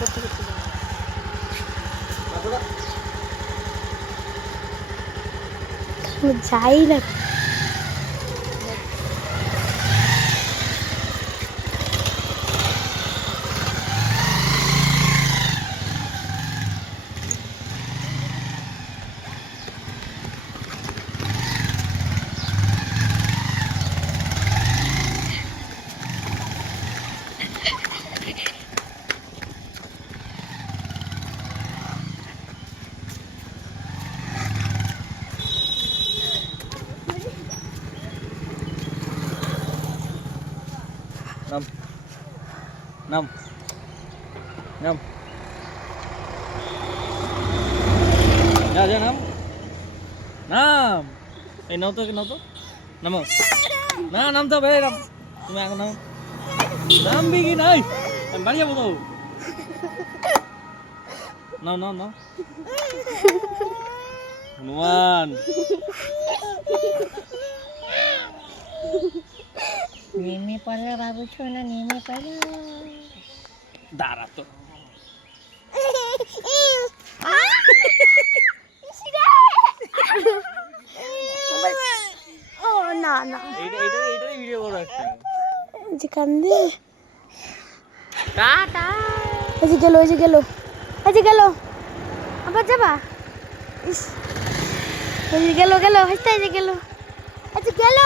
করতে করতে যাই না। নাম নাম নাম যা যা নাম নাম এই নাও তো নামো না নামতে হবে নাম তুমি আগে নাম নামবি কি নাই আমি বাড়ি যাবো তো নাও নাও নাও হনুমান নেমে পড়লো বাবু ছোনা নেমে পড়লো দাঁড়া তো ও না না এইটাই ভিডিও করো একটা যে কান্দে টাটা এই যে গেল আবার যাবা ইস এই যে গেল হাসতে এই যে গেল আচ্ছা গেল